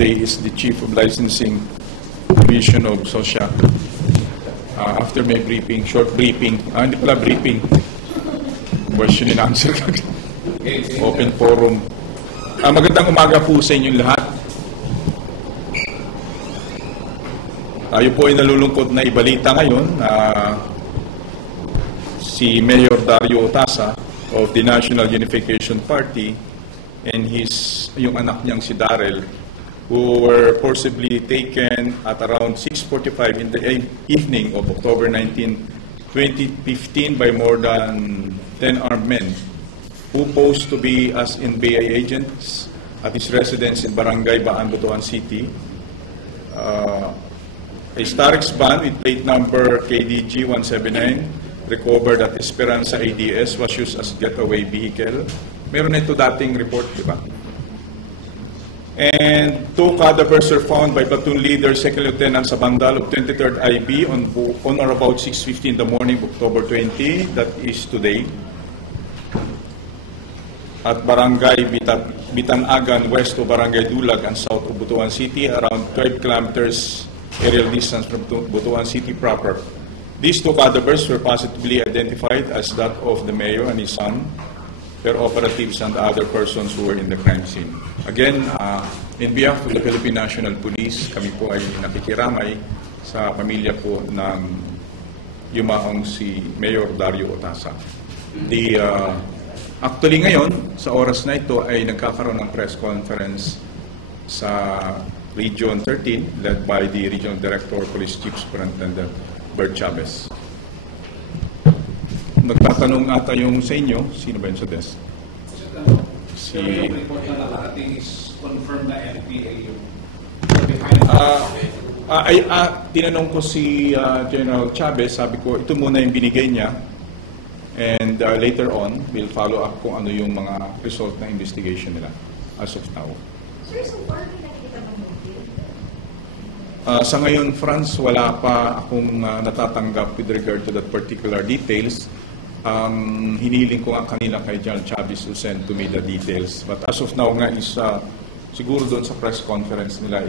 today is the Chief of Licensing Division of SOSIA. After my briefing, short briefing, hindi pala briefing, question and answer, open forum. Magandang umaga po sa inyong lahat. Tayo po ay nalulungkot na ibalita ngayon na si Mayor Dario Otasa of the National Unification Party and yung anak niyang si Darrell, who were forcibly taken at around 6:45 in the evening of October 19, 2015 by more than 10 armed men who posed to be as NBI agents at his residence in Barangay Baan, Butuan City. A Starex van with plate number KDG 179 recovered at Esperanza ADS was used as getaway vehicle. Meron ito dating report, di ba? And 2 cadavers were found by platoon leader Second Lieutenant Sabandal of 23rd IB on or about 6:50 in the morning of October 20, that is today, at Barangay Bitanagan, west of Barangay Dulag and south of Butuan City, around 12 kilometers aerial distance from Butuan City proper. These 2 cadavers were positively identified as that of the mayor and his son, per operatives and other persons who were in the crime scene. Again, in behalf of the Philippine National Police, kami po ay nakikiramay sa pamilya po ng yumaong si Mayor Dario Otasa. Actually ngayon, sa oras na ito ay nagkakaroon ng press conference sa Region 13 led by the Regional Director, Police Chief Superintendent Bert Chavez. Nagtatanong ata yung sa inyo, sino ba yun sa desk? Si... report na nakarating is confirmed na NPA yung tinanong ko si General Chavez, sabi ko, ito muna yung binigay niya and later on, we'll follow up kung ano yung mga result ng investigation nila as of now. Sir, so far, may nakikita bang motive? Sa ngayon, Franz, wala pa akong natatanggap with regard to that particular details. Hiniling ko nga kanila kay General Chavez to send to me the details. But as of now nga is, siguro doon sa press conference nila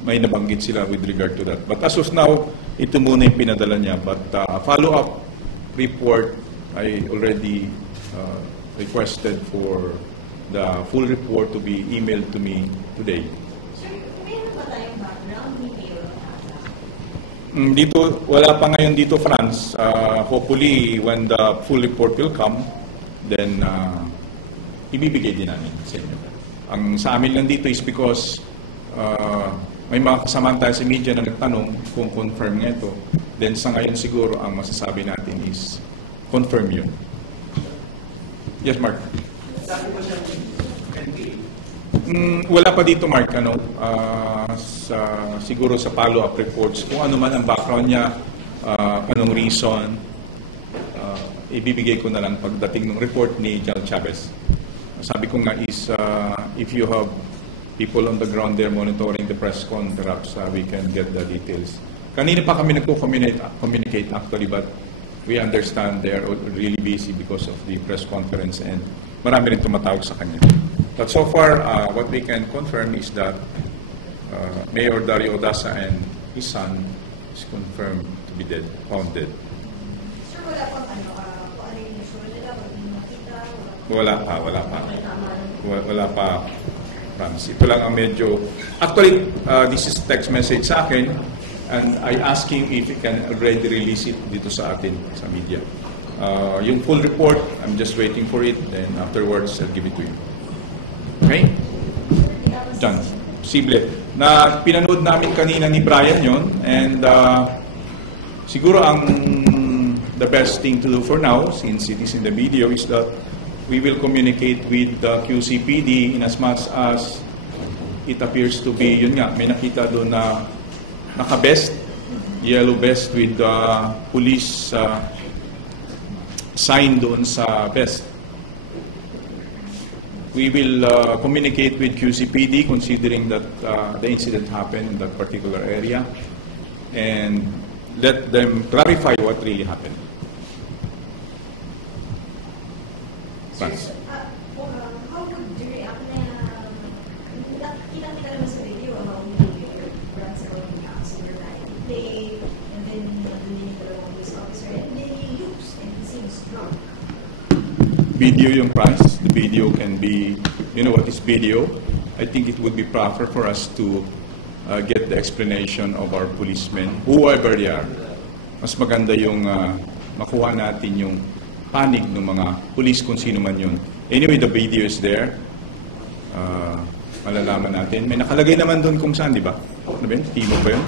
may nabanggit sila with regard to that. But as of now, ito muna yung pinadala niya. But follow-up report, I already requested for the full report to be emailed to me today. Dito, wala pa ngayon dito, Franz. Hopefully, when the full report will come, then ibibigay din namin sa inyo. Ang sa amin lang dito is because may mga kasamaan tayo sa media na nagtanong kung confirm nga ito. Then sa ngayon siguro, ang masasabi natin is confirm yun. Yes, Mark? Wala pa dito, Mark, siguro sa follow-up reports, kung ano man ang background niya, anong reason, ibibigay ko na lang pagdating ng report ni General Chavez. Sabi ko nga is, if you have people on the ground there monitoring the press con, perhaps we can get the details. Kanina pa kami nagko-communicate actually, but we understand they're really busy because of the press conference and marami rin tumatawag sa kanya. But so far, what we can confirm is that Mayor Dario Otasa and his son is confirmed to be dead, found dead. Sir, wala pa kung ano yung usual nila, makita? Wala pa, Franz. Ito lang ang medyo... Actually, this is text message sa akin and I asked him if he can already release it dito sa atin, sa media. Yung full report, I'm just waiting for it, then afterwards, I'll give it to you. Okay? John, posible. Na pinanood namin kanina ni Brian yon and siguro the best thing to do for now, since it is in the video, is that we will communicate with the QCPD in as much as it appears to be, yun nga, may nakita doon na naka-vest, yellow vest with police sign doon sa vest. We will communicate with QCPD considering that the incident happened in that particular area and let them clarify what really happened. How would you react na video yung price. The video can be, you know what is video? I think it would be proper for us to get the explanation of our policemen, whoever they are. Mas maganda yung makuha natin yung panig ng mga police kung sino man yun. Anyway, the video is there. Malalaman natin. May nakalagay naman doon kung saan, di ba? Ano ba yun? Timog ba yun?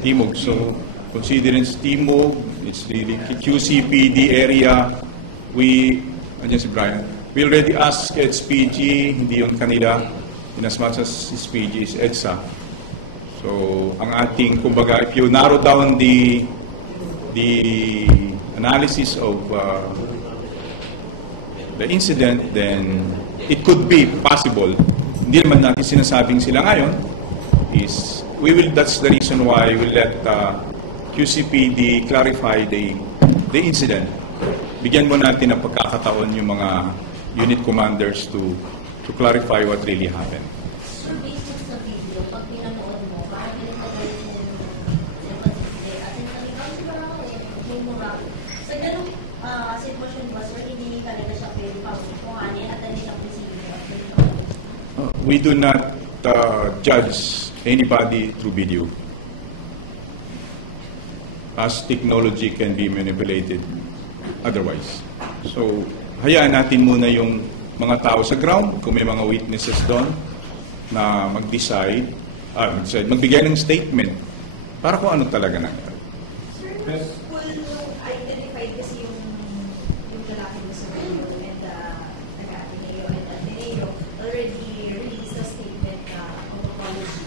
Timog. So, considering Timog, it's really QCPD area. Andiyan si Brian. We already asked SPG, hindi yun kanila, in as much as SPG is EDSA. So, ang ating, kumbaga, if you narrow down the analysis of the incident, then it could be possible. Hindi naman natin sinasabing sila ngayon that's the reason why we let QCPD clarify the incident. Bigyan mo natin ng pagkakataon yung mga unit commanders to clarify what really happened. So, based sa video, pag pinanood mo, bakit pinapagalit mo yung at may mura. Sa ganung sitwasyon ba, sir, hindi talaga siya pwede pagkuhanin at hindi siya We do not judge anybody through video, as technology can be manipulated otherwise. So, hayaan natin muna yung mga tao sa ground, kung may mga witnesses doon, na mag-decide, magbigay ng statement para kung ano talaga nangyari. Sir, full identified kasi yung lalaki mo sa video and taga-Ateneo and Ateneo already released a statement of apology.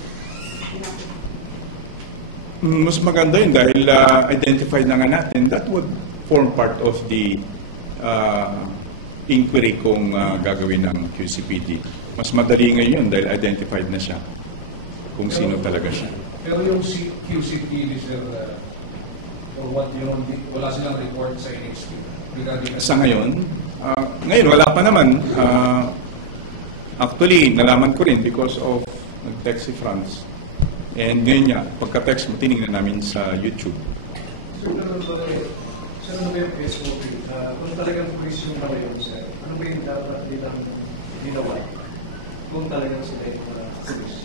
Mas maganda yun dahil identified na nga natin, that would form part of the inquiry kung gagawin ng QCPD. Mas madali ngayon dahil identified na siya kung sino talaga siya. Pero yung QCPD, sir, or what, wala silang report sa NXT regarding... Sa ngayon, wala pa naman. Actually, nalaman ko rin because of nag-text si Franz. And ngayon niya, pagka-text mo, tinignan namin sa YouTube. Sir, ano ba yung SOP? Kung talagang police yung pala yun, sir, ano ba yung dapat nilang ginawa? Kung talagang sila yung police?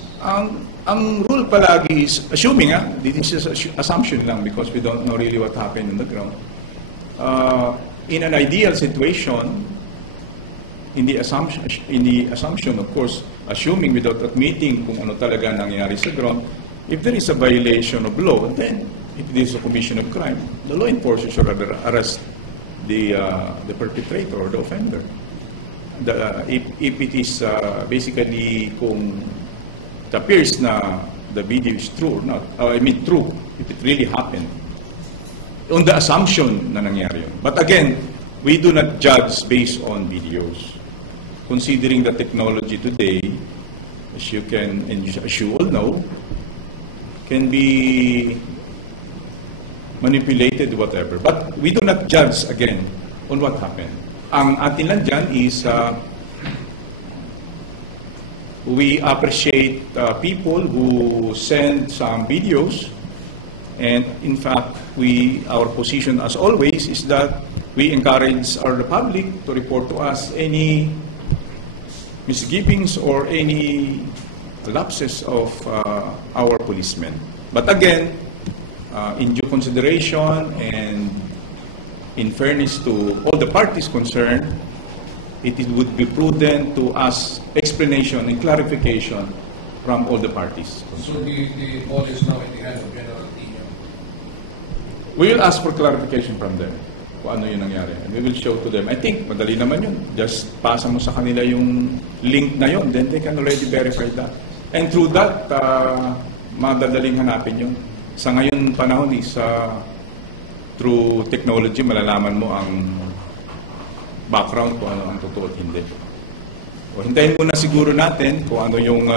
Ang rule palagi is, assuming this is assumption lang because we don't know really what happened on the ground. In an ideal situation, in the assumption, of course, assuming without admitting kung ano talaga nangyari sa ground, if there is a violation of law, then if it is a commission of crime, the law enforcer should arrest the perpetrator or the offender. If it is basically kung it appears na the video is true or not, true, if it really happened, on the assumption na nangyari yun. But again, we do not judge based on videos. Considering the technology today, as you all know, can be manipulated, whatever. But we do not judge, again, on what happened. Ang atin lang dyan is, we appreciate people who send some videos. And in fact, our position as always is that we encourage the public to report to us any misgivings or any lapses of our policemen. But again, in due consideration and in fairness to all the parties concerned, it would be prudent to ask explanation and clarification from all the parties. So the ball is now in the hands of General Tino? We will ask for clarification from them kung ano yung nangyari. And we will show to them. I think madali naman yun. Just pasa mo sa kanila yung link na yun, then they can already verify that. And through that, madadaling hanapin yun. Sa ngayon panahon is through technology, malalaman mo ang background kung ano ang totoo at hindi. O, hintayin muna siguro natin kung ano yung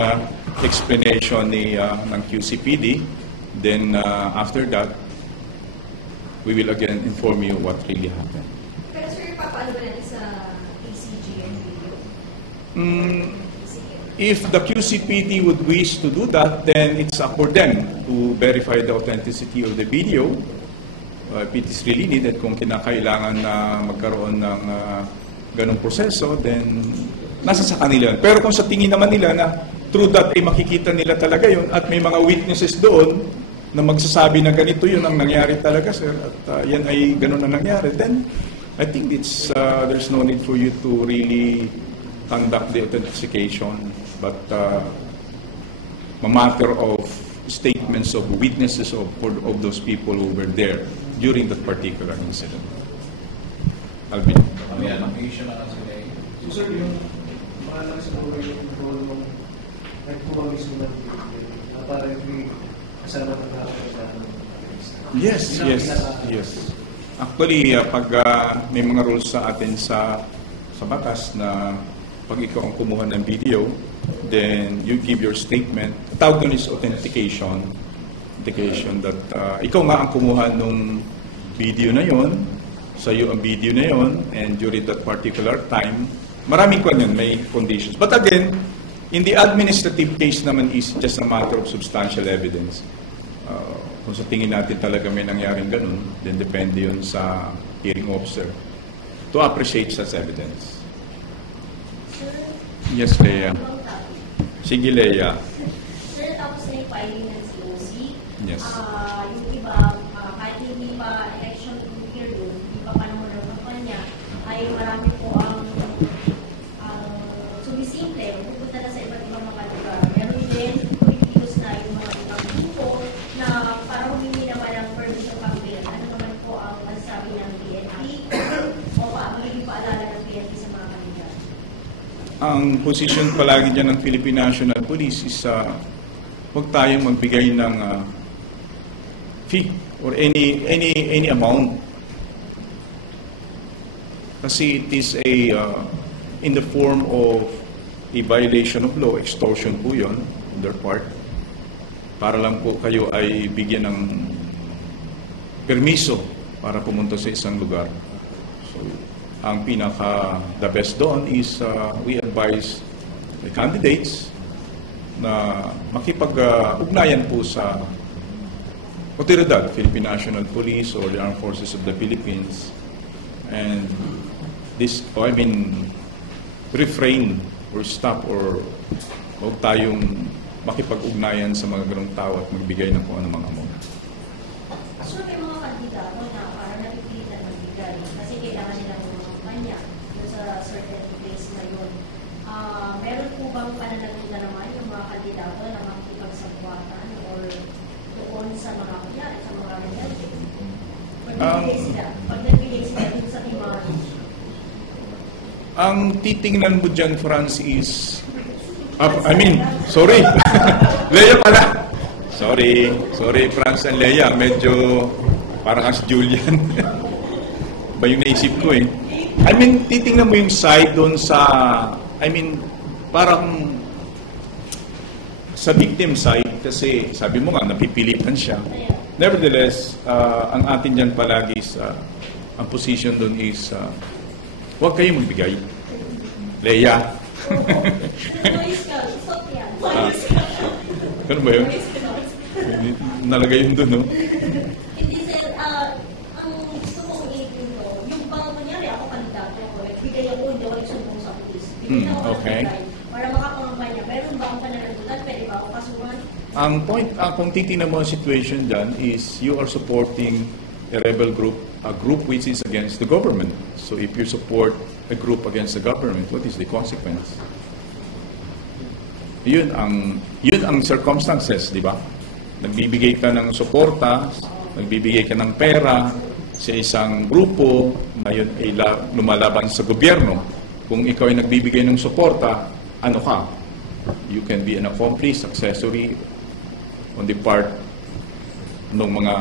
explanation ng QCPD. Then after that, we will again inform you what really happened. Pero sir, papaano ba natin sa PCG and video? If the QCPD would wish to do that, then it's up for them to verify the authenticity of the video. If it is really needed, kung kinakailangan na magkaroon ng ganong proseso, then nasa sa kanila. Pero kung sa tingin naman nila na through that ay makikita nila talaga yun at may mga witnesses doon na magsasabi na ganito yun ang nangyari talaga, sir, at yan ay ganon na nangyari, then I think it's there's no need for you to really conduct the authentication, but a matter of statements of witnesses of those people who were there during that particular incident. Alvin. May allocation na sila eh. So sir, yung maalang siguro yung role ng nagkuha mismo ng video na parang may kasama ng nakakasama ng Yes. Actually, pag may mga rules sa atin sa batas na pag ikaw ang kumuha ng video, then you give your statement. Tawag doon is authentication that ikaw nga ang kumuha ng video na yon, sa iyo ang video na yon, and during that particular time, maraming kwan yun, may conditions. But again, in the administrative case naman is just a matter of substantial evidence. Kung sa tingin natin talaga may nangyaring ganun, then depende yun sa hearing officer to appreciate such evidence. Yes, Leia. Sige, Leia. Sir, tapos na yung filing ng COC. Yes. Yung iba, kahit hindi pa election year doon, hindi pa panahon ng kampanya, ay marami po ang sumisimple, pupunta na sa iba't ibang mga lugar. Meron din, pinipilos na yung mga ibang grupo na para humingi naman ng permission campaign. Ano naman po ang masasabi ng PNP o magiging paalala ng PNP sa mga kandidato? Ang posisyon palagi dyan ng Philippine National Police is huwag tayong magbigay ng fee or any amount. Kasi it is in the form of a violation of law, extortion po yun, on their part, para lang po kayo ay bigyan ng permiso para pumunta sa isang lugar. So, ang the best doon is we advise the candidates na makipag-ugnayan po sa otoridad, Philippine National Police or the Armed Forces of the Philippines, and refrain or stop or huwag tayong makipag-ugnayan sa mga ganong tao at magbigay ng kung ano mga amount. So, may mga kandidato na parang napipilitan magbigay kasi kailangan nila ng mga kampanya sa certain place na yun. Meron po bang pananagunda naman yung mga kandidato na makipagsagwatan or doon sa mga kunyari, sa mga kandidato? Pag nagbigay sila dun sa timang. Ang titingnan mo dyan, Franz, is... sorry. Leia pala. Sorry, Franz and Leia. Medyo parang as Julian. Ba yung naisip ko eh. Titingnan mo yung side doon sa... parang sa victim side kasi sabi mo nga, napipilitan siya. Nevertheless, ang atin dyan palagi ang position doon is huwag kayong magbigay. Leia. Ano ba yun? Nalagay yun doon, no? Hindi, sir. Ang gusto kong i-ibig ko, yung bang kunyari ako kandidato ako, nagbigay ako, hindi ako nagsumbong sa police. Bigyan ako Okay. Para makakampanya. Meron ba akong pananagutan? Pwede ba ako kasuhan? Ang point, kung titingnan mo ang situation dyan is you are supporting a rebel group, a group which is against the government. So if you support a group against the government, what is the consequence? Yun ang circumstances, di ba? Nagbibigay ka ng suporta, nagbibigay ka ng pera sa isang grupo na yun ay lumalaban sa gobyerno. Kung ikaw ay nagbibigay ng suporta, ano ka? You can be an accomplice, accessory on the part ng mga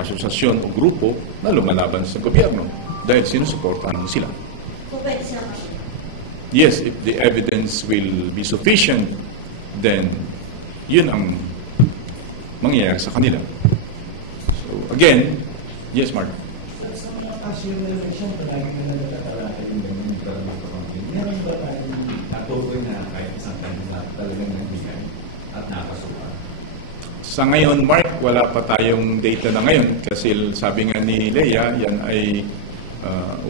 asosasyon o grupo na lumalaban sa gobyerno dahil sinusuportahan mo sila. So, pwede sila kasi. Yes, if the evidence will be sufficient, then yun ang mangyayari sa kanila. So, again, yes, Mark. Sa mga kaso yung election, palagi na nagtatalakay yung ganyan yung campaign. Meron ba tayong natukoy na kahit isang time na talagang nagbigay at nakasuka? Sa ngayon, Mark, wala pa tayong data na ngayon kasi sabi nga ni Leia, yan ay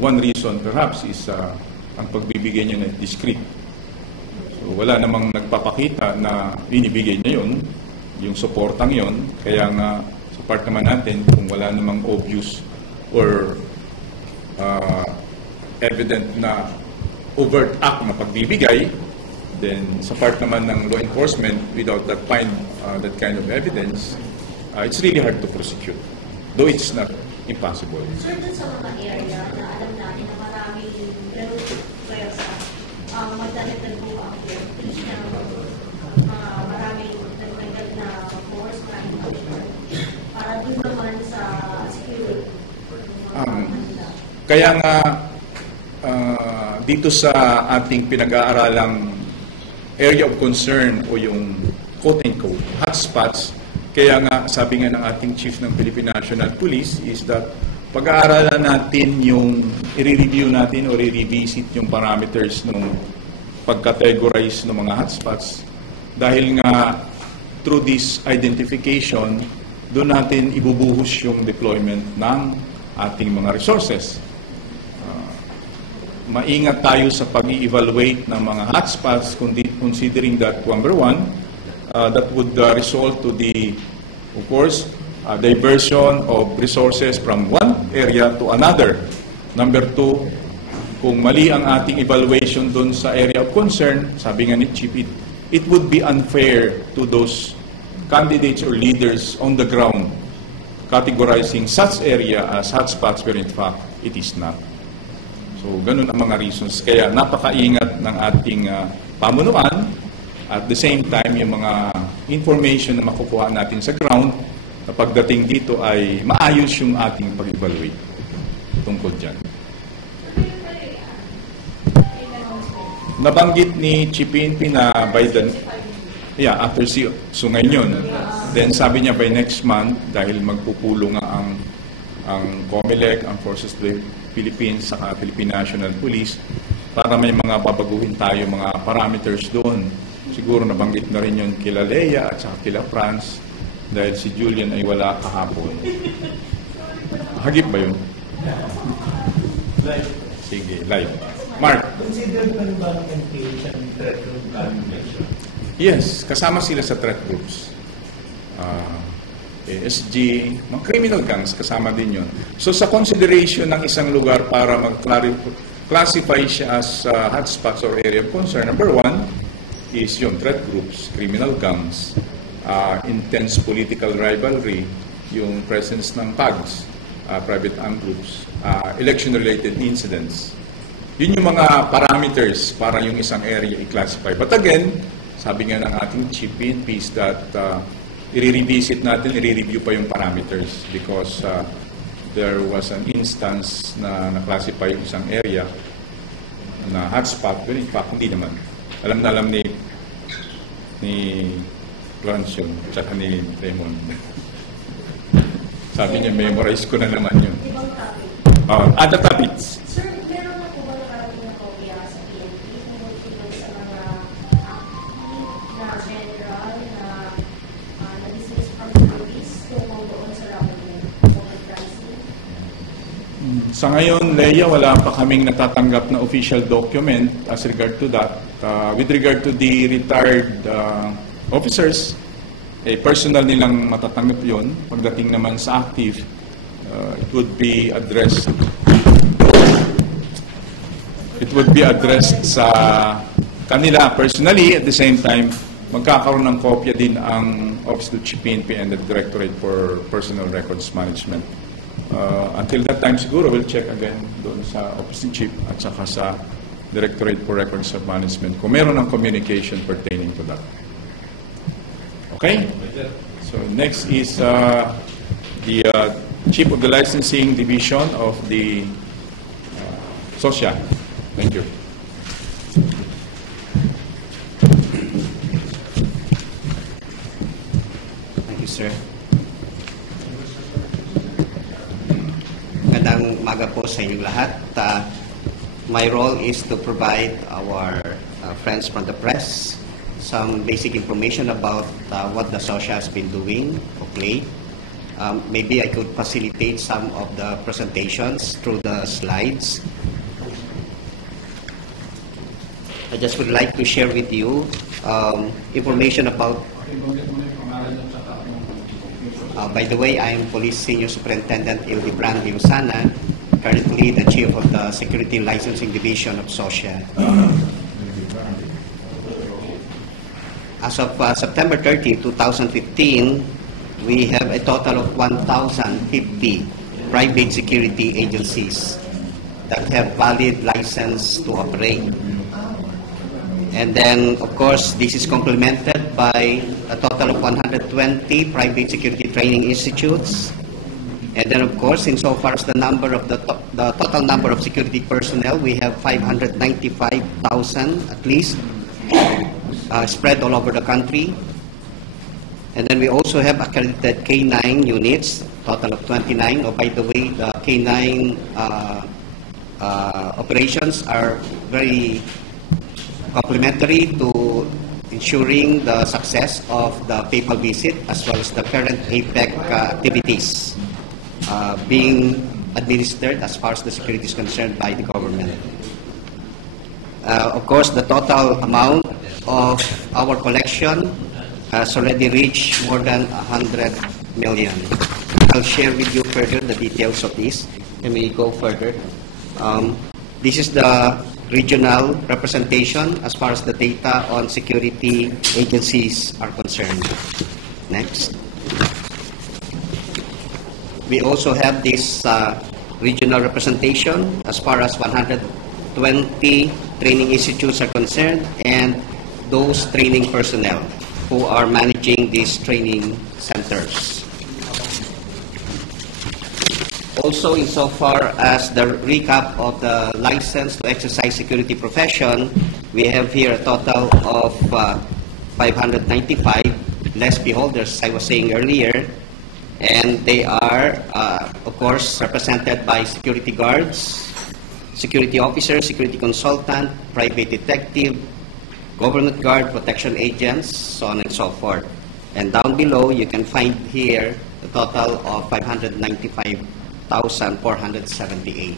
one reason perhaps is ang pagbibigay niya na discreet. So, wala namang nagpapakita na binibigay niya yun, yung supportang yun. Kaya nga, sa part naman natin, kung wala namang obvious or evident na overt act na pagbibigay, then sa part naman ng law enforcement, without that kind of evidence, it's really hard to prosecute. Though it's not impossible. Sir, dun sa mga area na alam natin na maraming ganun pwersa, magdadagdag po ang police na maraming nagdagdag na force para dun naman sa security. Kaya nga, dito sa ating pinag-aaralang area of concern o yung quote-unquote hotspots, kaya nga sabi nga ng ating chief ng Philippine National Police is that pag-aaralan natin yung i-review natin o i-revisit yung parameters ng pag-categorize ng mga hotspots dahil nga through this identification, doon natin ibubuhos yung deployment ng ating mga resources. Maingat tayo sa pag-i-evaluate ng mga hotspots considering that, number one, that would result to the, of course, diversion of resources from one area to another. Number two, kung mali ang ating evaluation dun sa area of concern, sabi nga ni Chief, it would be unfair to those candidates or leaders on the ground categorizing such area as hotspots where in fact it is not. So, ganun ang mga reasons. Kaya napakaingat ng ating pamunuan. At the same time, yung mga information na makukuha natin sa ground na pagdating dito ay maayos yung ating pag-evaluate tungkol dyan. Nabanggit ni Chipinpi na by the, after Sungay yun. Then sabi niya by next month, dahil magpupulong nga ang COMELEC, ang Forces of the Philippines, saka Philippine National Police, para may mga babaguhin tayo, mga parameters doon. Siguro nabanggit na rin yun kila Leia at saka kila Franz, dahil si Julian ay wala kahapon. Hagip ba yun? Live. Sige, live. Mark. Consider pa ba ang MPH ang threat group evaluation? Yes, kasama sila sa threat groups. CSG, mga criminal gangs, kasama din yun. So sa consideration ng isang lugar para mag-classify siya as hotspots or area of concern, number one is yung threat groups, criminal gangs, intense political rivalry, yung presence ng PAGs, private armed groups, election-related incidents. Yun yung mga parameters para yung isang area i-classify. But again, sabi nga ng ating chief PNP is that i-revisit natin, i-review pa yung parameters because there was an instance na na-classify yung isang area na hotspot, but in fact, hindi naman. Alam na alam ni Lawrence yun, tsaka ni Raymond. Sabi niya, memorize ko na naman yun. Ibang topic. Other topics. Sir, meron na po ba nakarating na kopya sa PNP tungkol sa mga active na general na na-dismiss from service tungkol doon sa Sa ngayon, Leia, wala pa kaming natatanggap na official document as regard to that. With regard to the retired officers, personal nilang matatanggap yon. Pagdating naman sa active, it would be addressed sa kanila personally. At the same time, magkakaroon ng kopya din ang Office of the Chief PNP and the Directorate for Personal Records Management. Until that time, siguro we'll check again doon sa Office of the Chief at saka sa Directorate for Records of Management kung meron ng communication pertaining to that. Okay? So next is the Chief of the Licensing Division of the SOSIA. Thank you. Thank you, sir. Magandang umaga po sa inyong lahat. My role is to provide our friends from the press some basic information about what the SOSIA has been doing of late. Maybe I could facilitate some of the presentations through the slides. I just would like to share with you information about. By the way, I am Police Senior Superintendent ILDEBRANDI, USANA, currently the Chief of the Security Licensing Division of SOSIA. As of September 30, 2015, we have a total of 1,050 private security agencies that have valid license to operate. And then, of course, this is complemented by a total of 120 private security training institutes. And then, of course, insofar as the number of the total number of security personnel, we have 595,000 at least, spread all over the country. And then we also have accredited K9 units, total of 29. Oh, by the way, the K9 operations are very complementary to ensuring the success of the PayPal visit as well as the current APEC activities being administered as far as the security is concerned by the government. Of course, the total amount of our collection has already reached more than 100 million. I'll share with you further the details of this. Can we go further? This is the regional representation as far as the data on security agencies are concerned. Next. We also have this regional representation as far as 120 training institutes are concerned and those training personnel who are managing these training centers. Also, insofar as the recap of the license to exercise security profession, we have here a total of 595 less beholders, as I was saying earlier, and they are, of course, represented by security guards, security officer, security consultant, private detective, government guard, protection agents, so on and so forth. And down below, you can find here the total of 595,478.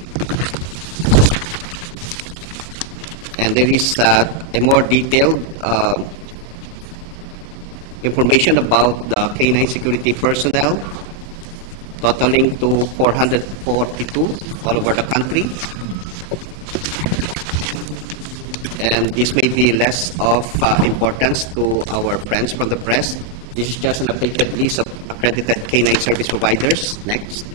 And there is a more detailed information about the K9 security personnel, totaling to 442 all over the country. And this may be less of importance to our friends from the press. This is just an updated list of accredited K9 service providers. Next.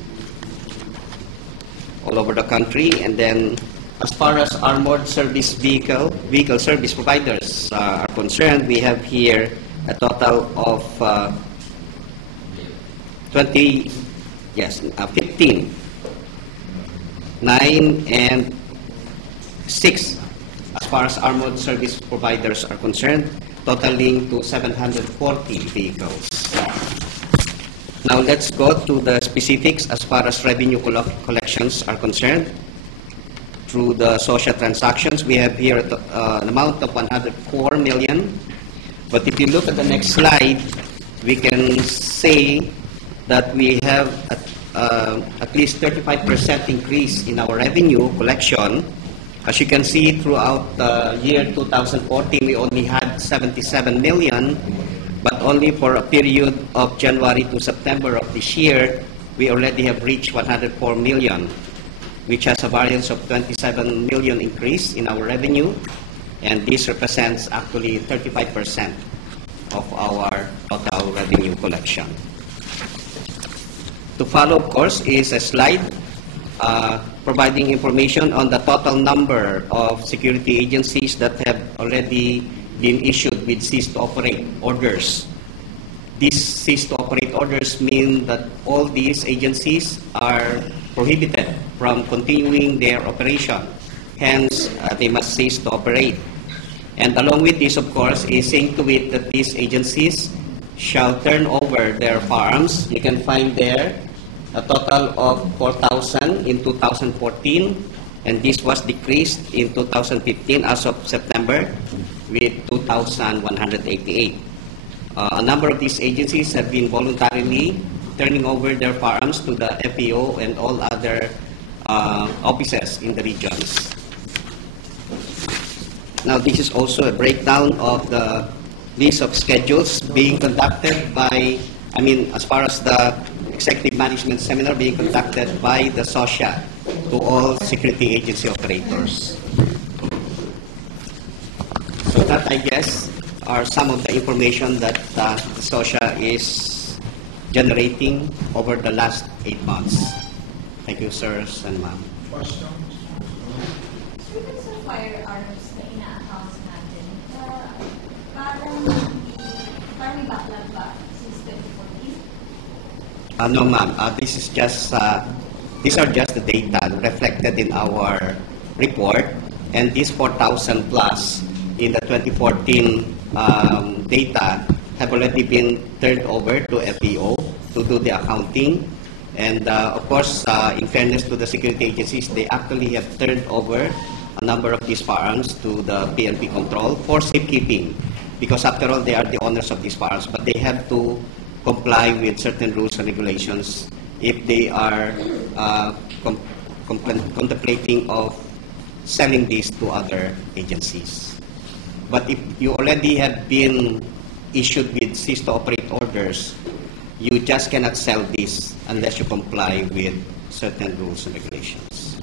All over the country. And then as far as armored service vehicle service providers are concerned, we have here a total of 15. 9 and 6 as far as armored service providers are concerned, totaling to 740 vehicles. Now let's go to the specifics as far as revenue collections are concerned. Through the SOSIA transactions, we have here an amount of 104 million. But if you look at the next slide, we can say that we have at least 35% increase in our revenue collection. As you can see, throughout the year 2014, we only had 77 million, but only for a period of January to September of this year, we already have reached 104 million, which has a variance of 27 million increase in our revenue, and this represents actually 35% of our total revenue collection. To follow, of course, is a slide providing information on the total number of security agencies that have already been issued with cease-to-operate orders. These cease-to-operate orders mean that all these agencies are prohibited from continuing their operation. Hence, they must cease to operate. And along with this, of course, is seeing to it that these agencies shall turn over their firearms. You can find there a total of 4,000 in 2014, and this was decreased in 2015 as of September with 2,188. A number of these agencies have been voluntarily turning over their firearms to the FEO and all other offices in the regions. Now, this is also a breakdown of the list of schedules being conducted by, as far as the executive management seminar being conducted by the SOSIA to all security agency operators. So that, I guess, are some of the information that the SOSIA is generating over the last 8 months. Thank you, sirs and ma'am. Questions? So, dun sa firearms na ina-accounts natin, parang may backlog ba since 2014? No, ma'am. These are just the data reflected in our report, and these 4,000 plus in the 2014 data have already been turned over to FEO to do the accounting. And of course, in fairness to the security agencies, they actually have turned over a number of these firearms to the PNP control for safekeeping, because after all, they are the owners of these firearms, but they have to comply with certain rules and regulations if they are contemplating of selling these to other agencies. But if you already have been issued with cease to operate orders, you just cannot sell this unless you comply with certain rules and regulations.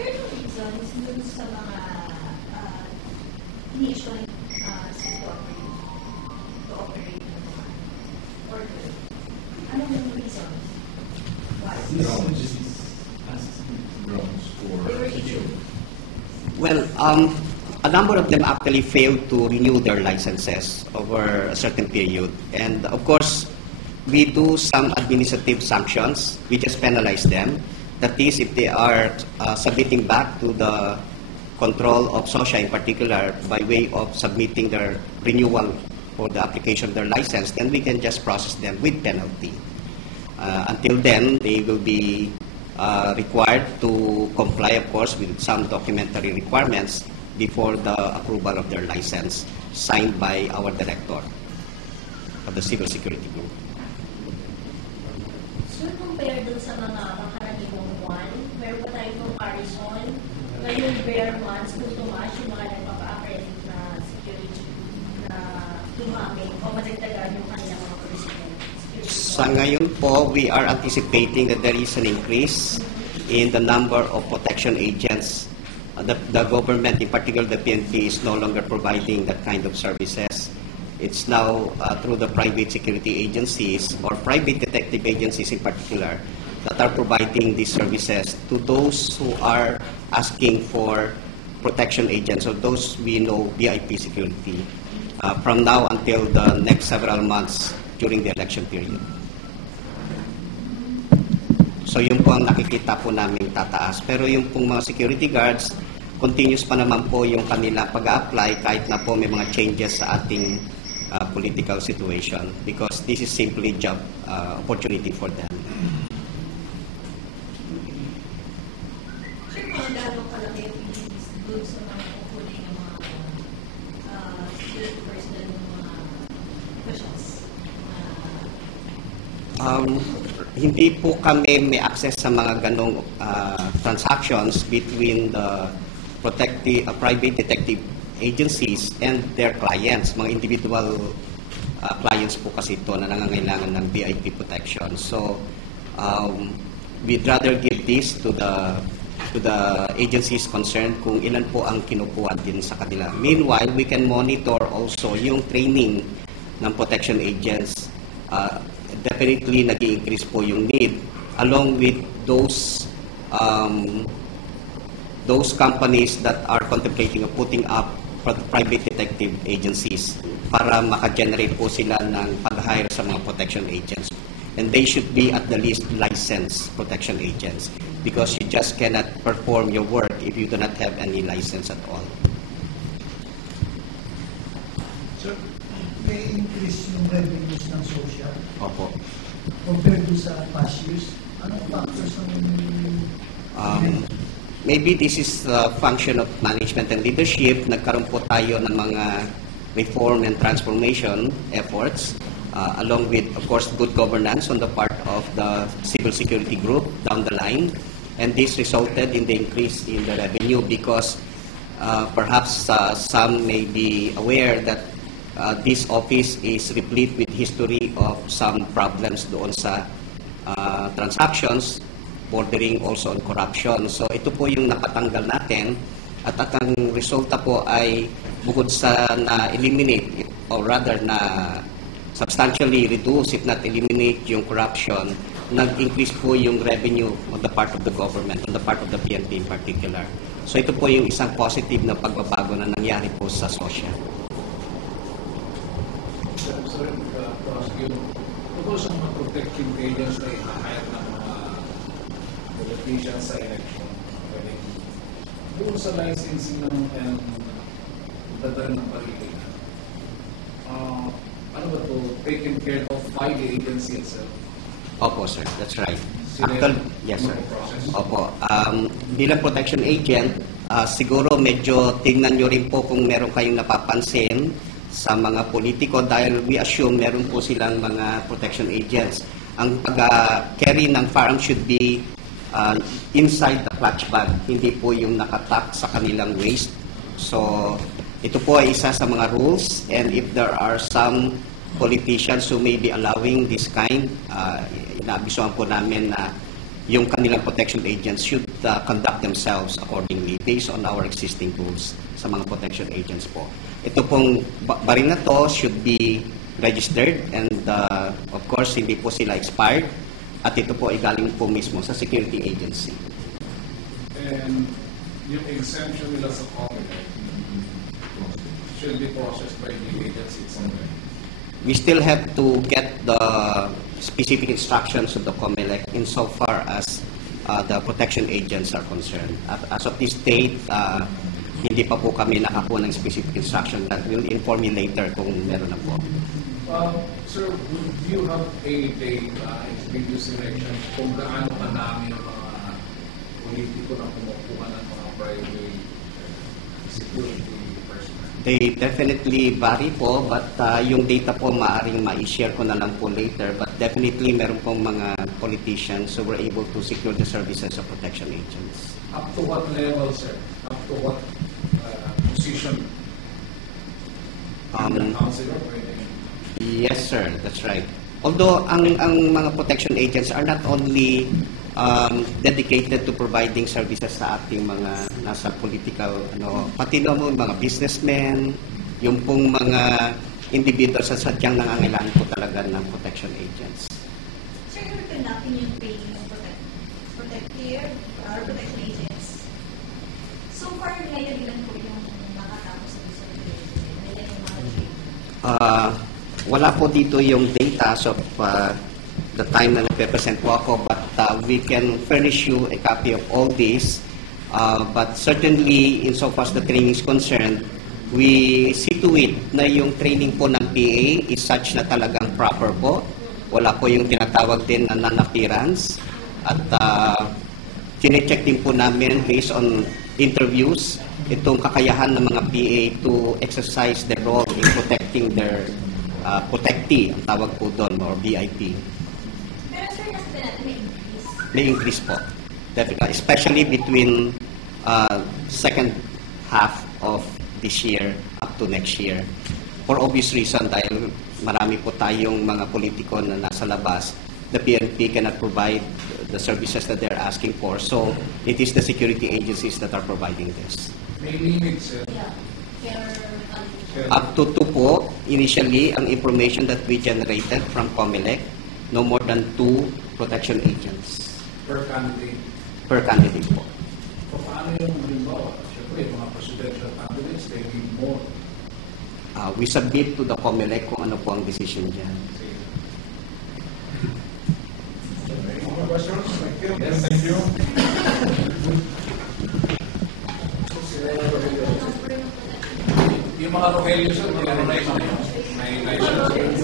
Pero yung reasons dun sa mga nation to operate ng mga order, anong yung reasons? Why? Grounds for They were issued. Well, a number of them actually failed to renew their licenses over a certain period. And of course, we do some administrative sanctions. We just penalize them. That is, if they are submitting back to the control of SOSIA in particular by way of submitting their renewal for the application of their license, then we can just process them with penalty. Until then, they will be required to comply, of course, with some documentary requirements before the approval of their license signed by our director of the Civil Security Group. So, compare dun sa mga makaraniwang one, meron ba tayong comparison? Ngayon, bare months, kung tumaas yung mga nagpapa-operate na security na dumami o madagdagan yung kanilang mga policemen. Sa ngayon po, we are anticipating that there is an increase in the number of protection agents. The government, in particular the PNP, is no longer providing that kind of services. It's now through the private security agencies or private detective agencies in particular that are providing these services to those who are asking for protection agents, or those we know VIP security, from now until the next several months during the election period. So yun po ang nakikita po namin tataas. Pero yung pong mga security guards, continuous pa naman po yung kanila pag-a-apply kahit na po may mga changes sa ating political situation, because this is simply job opportunity for them. Sure, mga gano'ng kalaki yung fees doon sa mga kukunin ng mga security personnel ng mga officials? Hindi po kami may access sa mga ganong transactions between the private detective agencies and their clients. Mga individual clients po kasi ito na nangangailangan ng VIP protection. So, we'd rather give this to the agencies concerned kung ilan po ang kinukuha din sa kanila. Meanwhile, we can monitor also yung training ng protection agents. Definitely nag-i-increase po yung need along with those companies that are contemplating of putting up private detective agencies para maka-generate po sila ng pag-hire sa mga protection agents. And they should be at the least licensed protection agents, because you just cannot perform your work if you do not have any license at all. So, may increase yung revenues ng SOSIA Opo. compared to sa past years. Anong factors ng Maybe this is a function of management and leadership. Nagkaroon po tayo ng mga reform and transformation efforts along with, of course, good governance on the part of the civil security group down the line. And this resulted in the increase in the revenue because Perhaps some may be aware that this office is replete with history of some problems doon sa transactions, bordering also on corruption. So ito po yung napatanggal natin at ang resulta po ay bukod sa na-eliminate or rather na substantially reduce if not eliminate yung corruption, nag-increase po yung revenue on the part of the government, on the part of the PNP in particular. So ito po yung isang positive na pagbabago na nangyari po sa SOSIA. Sorry, to ask you, tungkol sa mga protecting agents na i-hire ng mga politicians sa election, doon sa licensing and dadal ng pariling, ano ba ito, taken care of by the agency itself? Opo, sir. That's right. Sila Yes, sir. process? Opo. Bilang protection agent, siguro medyo tingnan nyo rin po kung meron kayong napapansin sa mga politiko dahil we assume meron po silang mga protection agents. Ang pag-carry ng firearm should be inside the clutch bag, hindi po yung nakatak sa kanilang waist. So, ito po ay isa sa mga rules, and if there are some politicians who may be allowing this kind, inaabisuhan po namin na yung kanilang protection agents should conduct themselves accordingly based on our existing rules sa mga protection agents po. Ito pong baril na to should be registered and of course hindi po sila expired at ito po ay galing po mismo sa security agency. And yung exemption nila sa copyright should be processed by the agency itself. We still have to get the specific instructions of the COMELEC insofar as the protection agents are concerned. As of this date, hindi pa po kami nakakuha ng specific instruction that will inform you later kung meron na po. Sir, would you have a date in previous election kung gaano kadami ng mga politiko na kumukuha ng mga private security personnel? They definitely vary po, but yung data po maaring ma-share ko na lang po later. But definitely meron pong mga politicians who were able to secure the services of protection agents. Up to what level, sir? Up to what position? Councilor, pwede? Yes, sir. That's right. Although ang mga protection agents are not only dedicated to providing services sa ating mga nasa political, pati na mo mga businessmen, yung pong mga individuals sa sadyang nangangailangan po talaga ng protection agents. Sir, you're conducting yung training ng protection agents. So far, ngayon ilan po yung nakatapos sa ilan yung mga training? Wala po dito yung data of the time na nagpe-present po ako, but we can furnish you a copy of all this. But certainly, insofar as the training is concerned, we see to it na yung training po ng PA is such na talagang proper po. Wala po yung tinatawag din na non-appearance. At chinecheck din po namin based on interviews itong kakayahan ng mga PA to exercise their role in protecting their protectee, ang tawag po doon, or VIP. Pero sir, nasa natin may increase? May increase po. Definitely. Especially between second half of this year up to next year. For obvious reason, dahil marami po tayong mga politiko na nasa labas, the PNP cannot provide the services that they're asking for. So, it is the security agencies that are providing this. May limits, sir. Yeah. Up to 2 po, initially, ang information that we generated from COMELEC, no more than 2 protection agents. Per candidate. Per candidate po. Paano yung halimbawa? Siyempre, mga presidential candidates, they need more. We submit to the COMELEC kung ano po ang decision dyan. More questions? Thank you. Yes, thank you. Yung mga Rogelio, sir, may license.